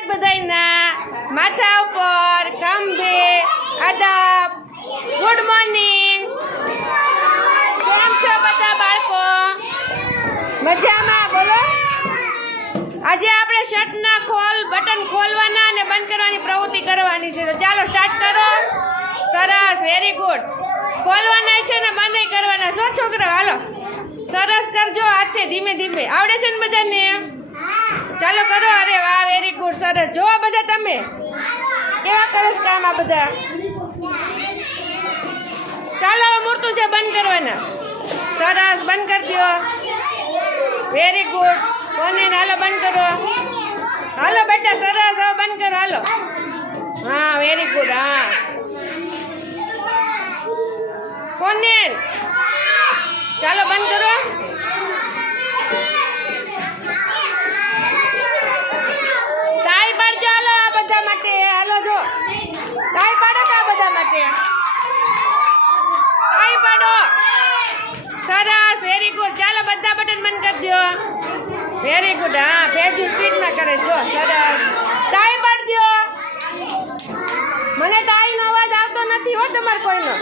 મહારાજ બધાયના માથા ઉપર ખંભે આદાબ. Good morning. કેમ છો બધા બાળકો? મજામાં? બોલો. આજે આપણે શર્ટના બટન ખોલવાના અને બંધ કરવાની પ્રવૃત્તિ કરવાની છે. તો ચાલો સ્ટાર્ટ કરો. સરસ, વેરી ગુડ. ખોલવાના છે ને બંધ કરવાના. જો છોકરા હાલો સરસ કરજો, હાથે ધીમે ધીમે. આવડે છે ને બધાને? ચાલો કરો. અરે વાહ, વેરી ગુડ, સરસ. જો બધા તમે કેવા સરસ કામ આ બધા. ચાલો હવે મૂર્તું છે બંધ કરવાના. સરસ, બંધ કરી દો. Very good. કોને હાલો બંધ કરો. હાલો બેટા, સરસ. હવે બંધ કરો. હાલો. હા, વેરી ગુડ. હા, કોને ચાલો બંધ કરો. તાળી પાડજો. હાલો આ બધા માટે. હાલો જો તાળી પાડો તો આ બધા માટે. તાળી પાડો. સરસ, વેરી ગુડ. ચાલો બધા બટન બંધ કરી દો. Very good. હા, ફેજુ સ્પીડમાં કરે. જો સરસ. તાળી પાડજો. મને તાળીનો અવાજ આવતો નથી હો તમારે કોઈનો.